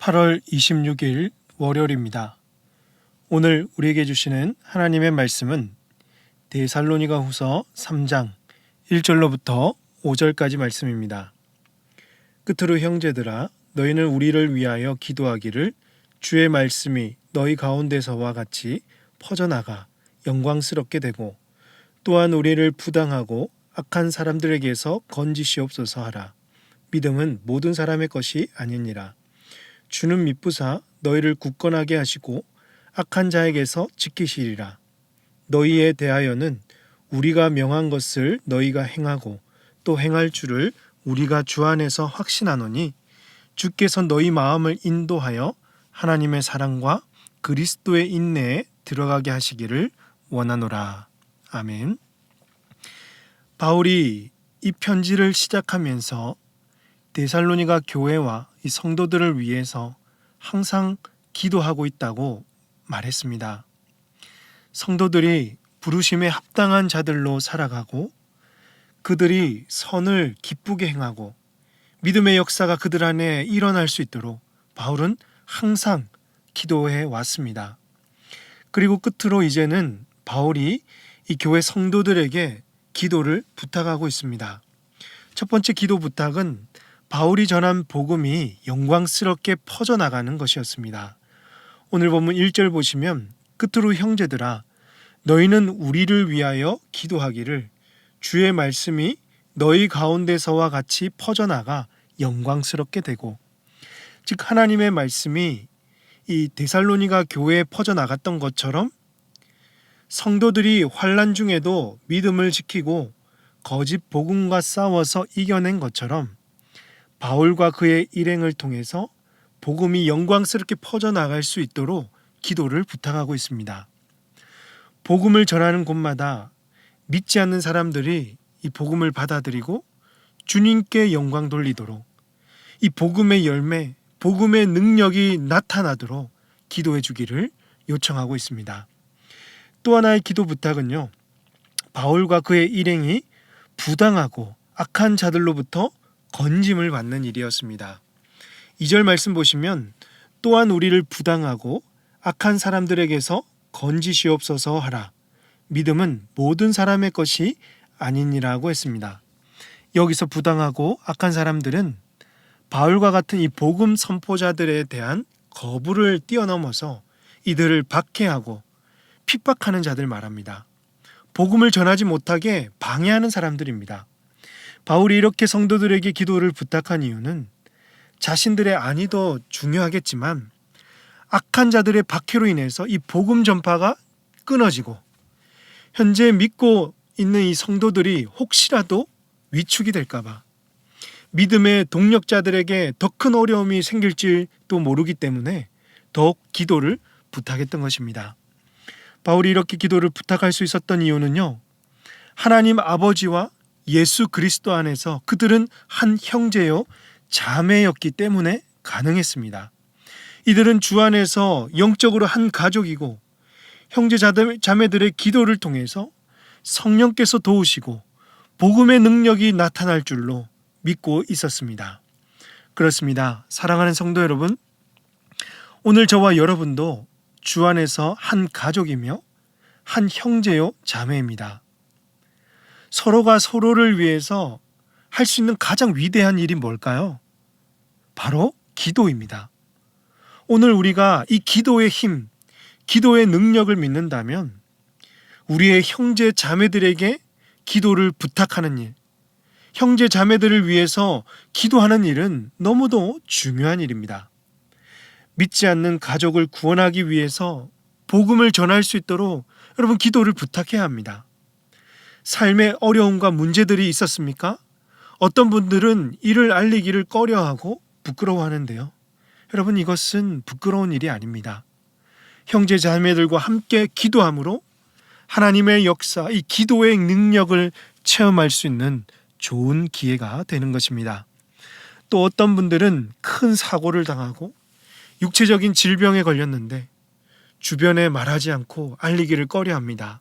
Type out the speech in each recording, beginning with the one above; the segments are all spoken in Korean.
8월 26일 월요일입니다. 오늘 우리에게 주시는 하나님의 말씀은 데살로니가 후서 3장 1절로부터 5절까지 말씀입니다. 끝으로 형제들아 너희는 우리를 위하여 기도하기를 주의 말씀이 너희 가운데서와 같이 퍼져나가 영광스럽게 되고 또한 우리를 부당하고 악한 사람들에게서 건지시옵소서 하라. 믿음은 모든 사람의 것이 아니니라. 주는 미쁘사 너희를 굳건하게 하시고 악한 자에게서 지키시리라. 너희에 대하여는 우리가 명한 것을 너희가 행하고 또 행할 줄을 우리가 주 안에서 확신하노니 주께서 너희 마음을 인도하여 하나님의 사랑과 그리스도의 인내에 들어가게 하시기를 원하노라. 아멘. 바울이 이 편지를 시작하면서 데살로니가 교회와 이 성도들을 위해서 항상 기도하고 있다고 말했습니다. 성도들이 부르심에 합당한 자들로 살아가고 그들이 선을 기쁘게 행하고 믿음의 역사가 그들 안에 일어날 수 있도록 바울은 항상 기도해 왔습니다. 그리고 끝으로 이제는 바울이 이 교회 성도들에게 기도를 부탁하고 있습니다. 첫 번째 기도 부탁은 바울이 전한 복음이 영광스럽게 퍼져나가는 것이었습니다. 오늘 본문 1절 보시면 끝으로 형제들아 너희는 우리를 위하여 기도하기를 주의 말씀이 너희 가운데서와 같이 퍼져나가 영광스럽게 되고, 즉 하나님의 말씀이 이 데살로니가 교회에 퍼져나갔던 것처럼 성도들이 환난 중에도 믿음을 지키고 거짓 복음과 싸워서 이겨낸 것처럼 바울과 그의 일행을 통해서 복음이 영광스럽게 퍼져나갈 수 있도록 기도를 부탁하고 있습니다. 복음을 전하는 곳마다 믿지 않는 사람들이 이 복음을 받아들이고 주님께 영광 돌리도록 이 복음의 열매, 복음의 능력이 나타나도록 기도해 주기를 요청하고 있습니다. 또 하나의 기도 부탁은요, 바울과 그의 일행이 부당하고 악한 자들로부터 건짐을 받는 일이었습니다. 2절 말씀 보시면 또한 우리를 부당하고 악한 사람들에게서 건지시옵소서 하라. 믿음은 모든 사람의 것이 아니니라고 했습니다. 여기서 부당하고 악한 사람들은 바울과 같은 이 복음 선포자들에 대한 거부를 뛰어넘어서 이들을 박해하고 핍박하는 자들 말합니다. 복음을 전하지 못하게 방해하는 사람들입니다. 바울이 이렇게 성도들에게 기도를 부탁한 이유는 자신들의 안이 더 중요하겠지만 악한 자들의 박해로 인해서 이 복음 전파가 끊어지고 현재 믿고 있는 이 성도들이 혹시라도 위축이 될까봐 믿음의 동력자들에게 더 큰 어려움이 생길지도 모르기 때문에 더욱 기도를 부탁했던 것입니다. 바울이 이렇게 기도를 부탁할 수 있었던 이유는요, 하나님 아버지와 예수 그리스도 안에서 그들은 한 형제요 자매였기 때문에 가능했습니다. 이들은 주 안에서 영적으로 한 가족이고 형제 자매들의 기도를 통해서 성령께서 도우시고 복음의 능력이 나타날 줄로 믿고 있었습니다. 그렇습니다. 사랑하는 성도 여러분, 오늘 저와 여러분도 주 안에서 한 가족이며 한 형제요 자매입니다. 서로가 서로를 위해서 할 수 있는 가장 위대한 일이 뭘까요? 바로 기도입니다. 오늘 우리가 이 기도의 힘, 기도의 능력을 믿는다면 우리의 형제 자매들에게 기도를 부탁하는 일, 형제 자매들을 위해서 기도하는 일은 너무도 중요한 일입니다. 믿지 않는 가족을 구원하기 위해서 복음을 전할 수 있도록 여러분 기도를 부탁해야 합니다. 삶의 어려움과 문제들이 있었습니까? 어떤 분들은 이를 알리기를 꺼려하고 부끄러워하는데요. 여러분 이것은 부끄러운 일이 아닙니다. 형제 자매들과 함께 기도함으로 하나님의 역사, 이 기도의 능력을 체험할 수 있는 좋은 기회가 되는 것입니다. 또 어떤 분들은 큰 사고를 당하고 육체적인 질병에 걸렸는데 주변에 말하지 않고 알리기를 꺼려합니다.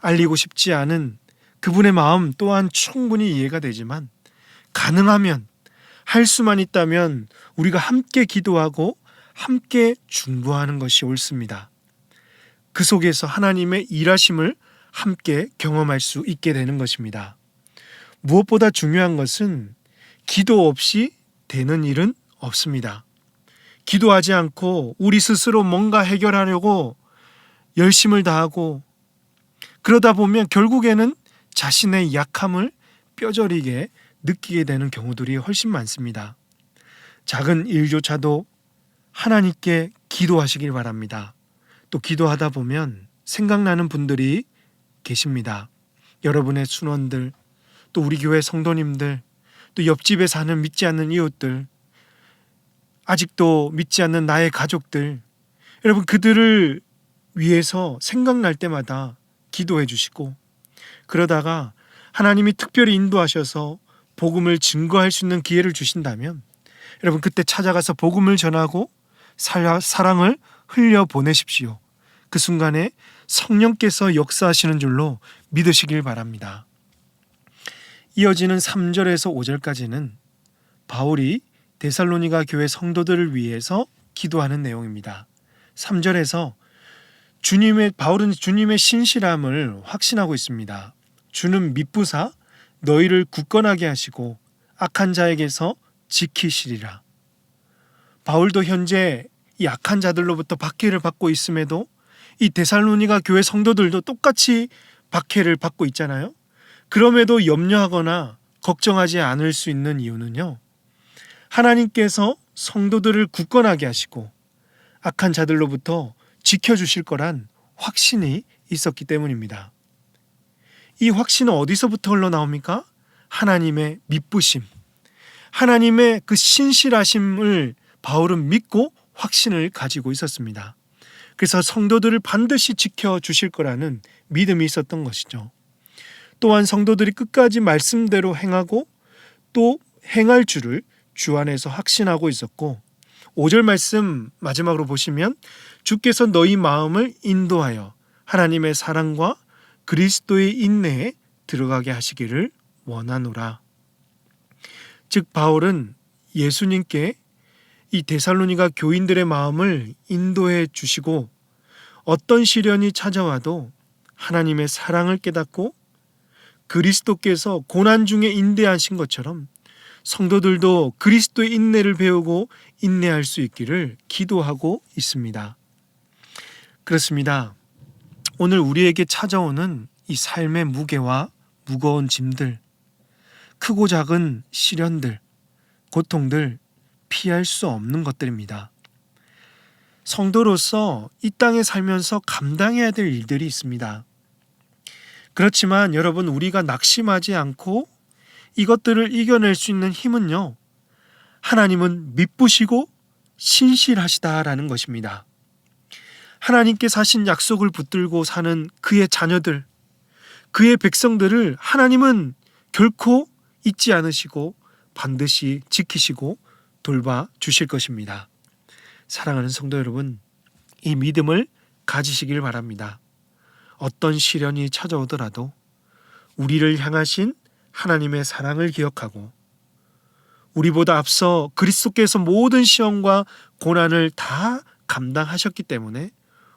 알리고 싶지 않은 그분의 마음 또한 충분히 이해가 되지만 가능하면 할 수만 있다면 우리가 함께 기도하고 함께 중보하는 것이 옳습니다. 그 속에서 하나님의 일하심을 함께 경험할 수 있게 되는 것입니다. 무엇보다 중요한 것은 기도 없이 되는 일은 없습니다. 기도하지 않고 우리 스스로 뭔가 해결하려고 열심을 다하고 그러다 보면 결국에는 자신의 약함을 뼈저리게 느끼게 되는 경우들이 훨씬 많습니다. 작은 일조차도 하나님께 기도하시길 바랍니다. 또 기도하다 보면 생각나는 분들이 계십니다. 여러분의 순원들, 또 우리 교회 성도님들, 또 옆집에 사는 믿지 않는 이웃들, 아직도 믿지 않는 나의 가족들, 여러분 그들을 위해서 생각날 때마다 기도해 주시고, 그러다가 하나님이 특별히 인도하셔서 복음을 증거할 수 있는 기회를 주신다면 여러분 그때 찾아가서 복음을 전하고 사랑을 흘려 보내십시오. 그 순간에 성령께서 역사하시는 줄로 믿으시길 바랍니다. 이어지는 3절에서 5절까지는 바울이 데살로니가 교회 성도들을 위해서 기도하는 내용입니다. 3절에서 바울은 주님의 신실함을 확신하고 있습니다. 주는 미쁘사 너희를 굳건하게 하시고 악한 자에게서 지키시리라. 바울도 현재 이 악한 자들로부터 박해를 받고 있음에도 이 데살로니가 교회 성도들도 똑같이 박해를 받고 있잖아요. 그럼에도 염려하거나 걱정하지 않을 수 있는 이유는요, 하나님께서 성도들을 굳건하게 하시고 악한 자들로부터 지켜주실 거란 확신이 있었기 때문입니다. 이 확신은 어디서부터 흘러나옵니까? 하나님의 미쁘심, 하나님의 그 신실하심을 바울은 믿고 확신을 가지고 있었습니다. 그래서 성도들을 반드시 지켜주실 거라는 믿음이 있었던 것이죠. 또한 성도들이 끝까지 말씀대로 행하고 또 행할 줄을 주 안에서 확신하고 있었고, 5절 말씀 마지막으로 보시면 주께서 너희 마음을 인도하여 하나님의 사랑과 그리스도의 인내에 들어가게 하시기를 원하노라. 즉 바울은 예수님께 이 데살로니가 교인들의 마음을 인도해 주시고 어떤 시련이 찾아와도 하나님의 사랑을 깨닫고 그리스도께서 고난 중에 인내하신 것처럼 성도들도 그리스도의 인내를 배우고 인내할 수 있기를 기도하고 있습니다. 그렇습니다. 오늘 우리에게 찾아오는 이 삶의 무게와 무거운 짐들, 크고 작은 시련들, 고통들, 피할 수 없는 것들입니다. 성도로서 이 땅에 살면서 감당해야 될 일들이 있습니다. 그렇지만 여러분, 우리가 낙심하지 않고 이것들을 이겨낼 수 있는 힘은요, 하나님은 미쁘시고 신실하시다라는 것입니다. 하나님께서 하신 약속을 붙들고 사는 그의 자녀들, 그의 백성들을 하나님은 결코 잊지 않으시고 반드시 지키시고 돌봐 주실 것입니다. 사랑하는 성도 여러분, 이 믿음을 가지시길 바랍니다. 어떤 시련이 찾아오더라도 우리를 향하신 하나님의 사랑을 기억하고 우리보다 앞서 그리스도께서 모든 시험과 고난을 다 감당하셨기 때문에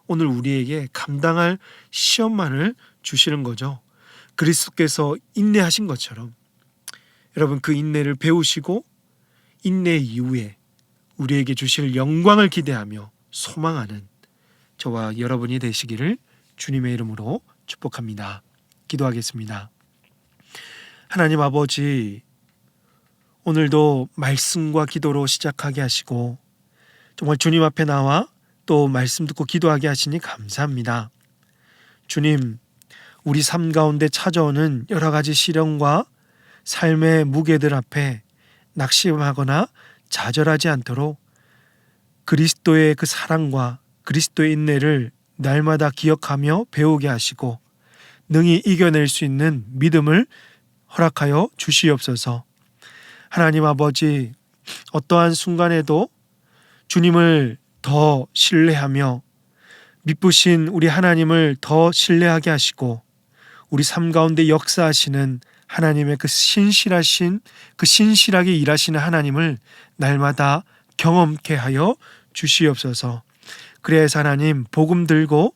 오늘 우리에게 감당할 시험만을 주시는 거죠. 그리스도께서 인내하신 것처럼 여러분 그 인내를 배우시고 인내 이후에 우리에게 주실 영광을 기대하며 소망하는 저와 여러분이 되시기를 주님의 이름으로 축복합니다. 기도하겠습니다. 하나님 아버지, 오늘도 말씀과 기도로 시작하게 하시고 정말 주님 앞에 나와 또 말씀 듣고 기도하게 하시니 감사합니다. 주님, 우리 삶 가운데 찾아오는 여러 가지 시련과 삶의 무게들 앞에 낙심하거나 좌절하지 않도록 그리스도의 그 사랑과 그리스도의 인내를 날마다 기억하며 배우게 하시고 능히 이겨낼 수 있는 믿음을 허락하여 주시옵소서. 하나님 아버지, 어떠한 순간에도 주님을 더 신뢰하며 미쁘신 우리 하나님을 더 신뢰하게 하시고 우리 삶 가운데 역사하시는 하나님의 그 신실하게 일하시는 하나님을 날마다 경험케 하여 주시옵소서. 그래서 하나님, 복음 들고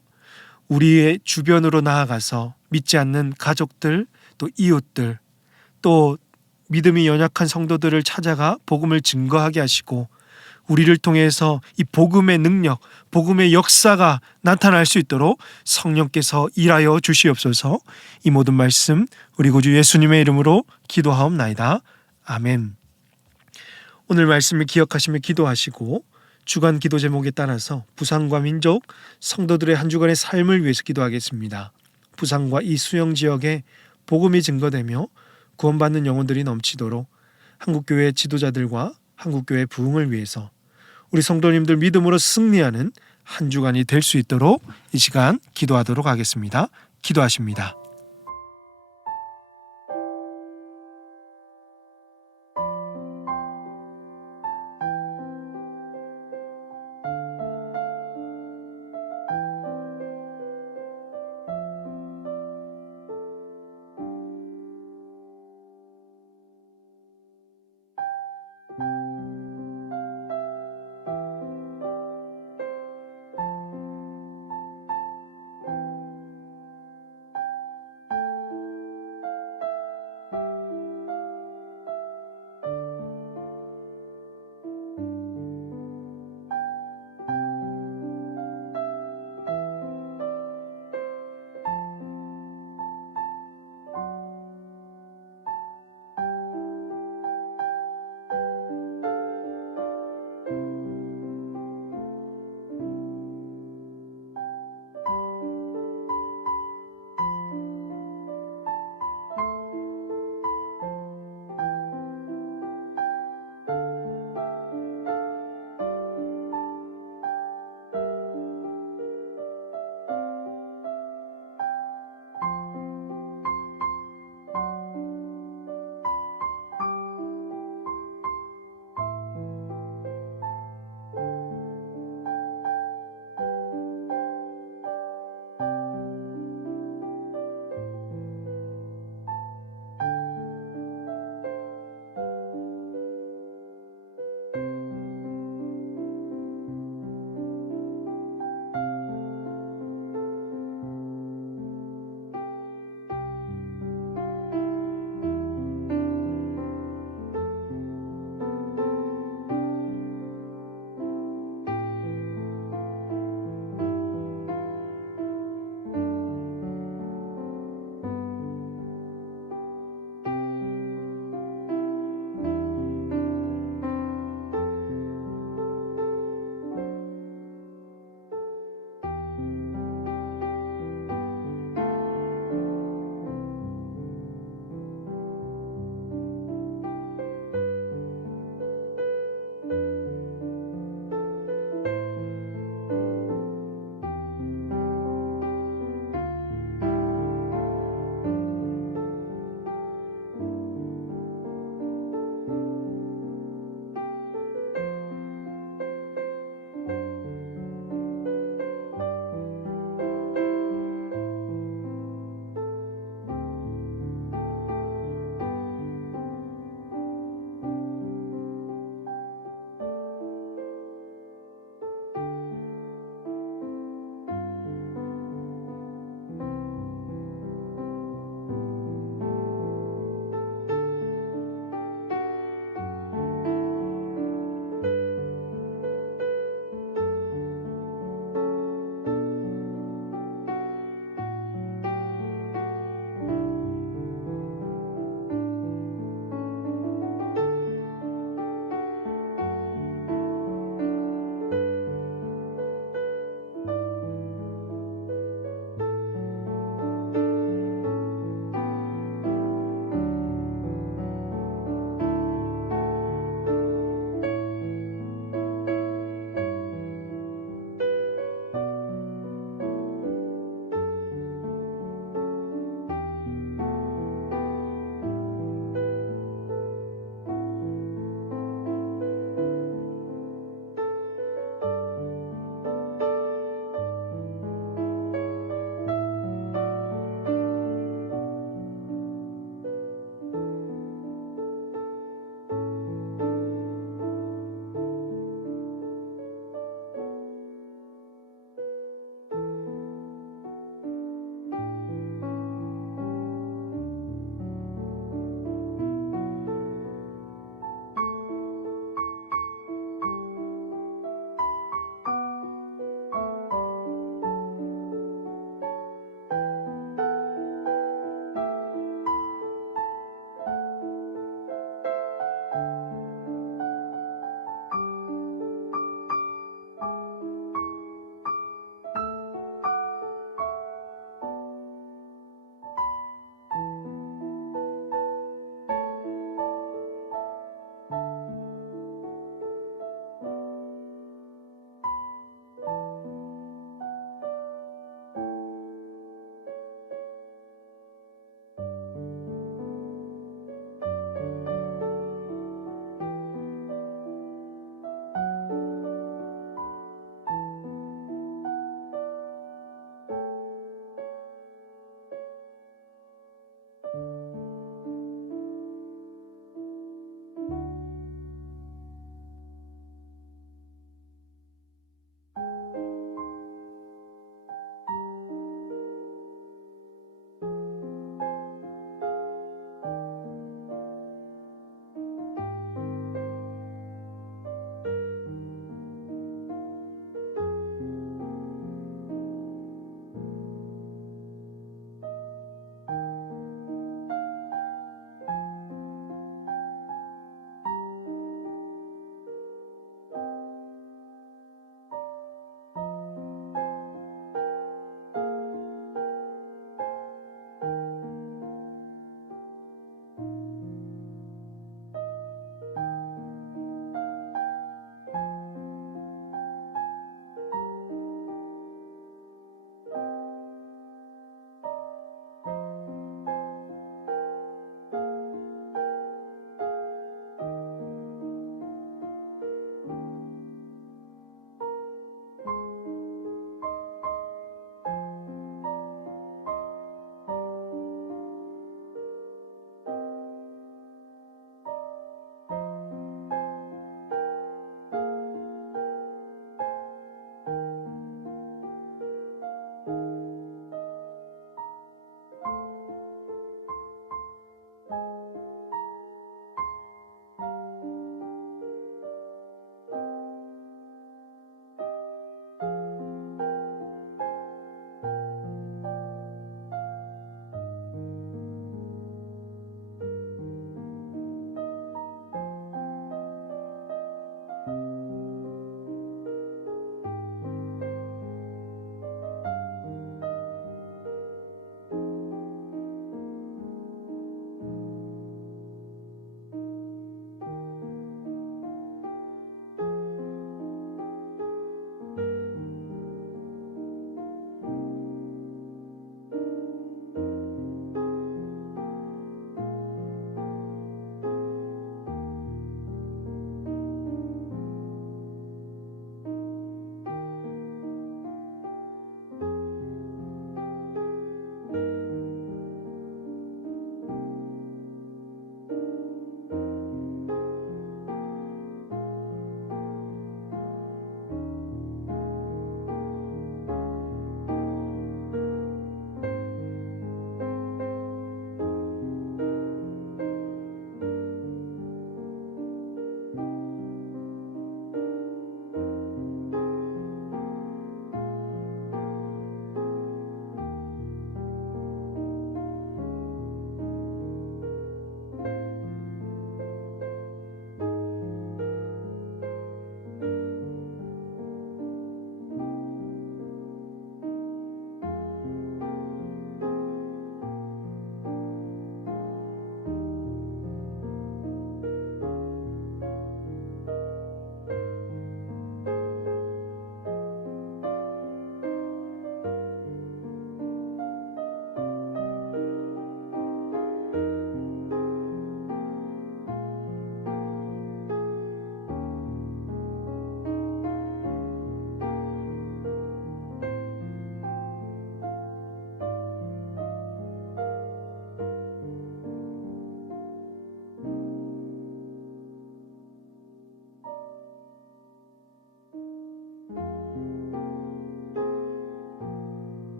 우리의 주변으로 나아가서 믿지 않는 가족들, 또 이웃들, 또 믿음이 연약한 성도들을 찾아가 복음을 증거하게 하시고, 우리를 통해서 이 복음의 능력, 복음의 역사가 나타날 수 있도록 성령께서 일하여 주시옵소서. 이 모든 말씀 우리 구주 예수님의 이름으로 기도하옵나이다. 아멘. 오늘 말씀을 기억하시며 기도하시고, 주간 기도 제목에 따라서 부산과 민족 성도들의 한 주간의 삶을 위해서 기도하겠습니다. 부산과 이 수영 지역에 복음이 증거되며 구원받는 영혼들이 넘치도록 한국교회 지도자들과 한국교회 부흥을 위해서 우리 성도님들 믿음으로 승리하는 한 주간이 될 수 있도록 이 시간 기도하도록 하겠습니다. 기도하십니다.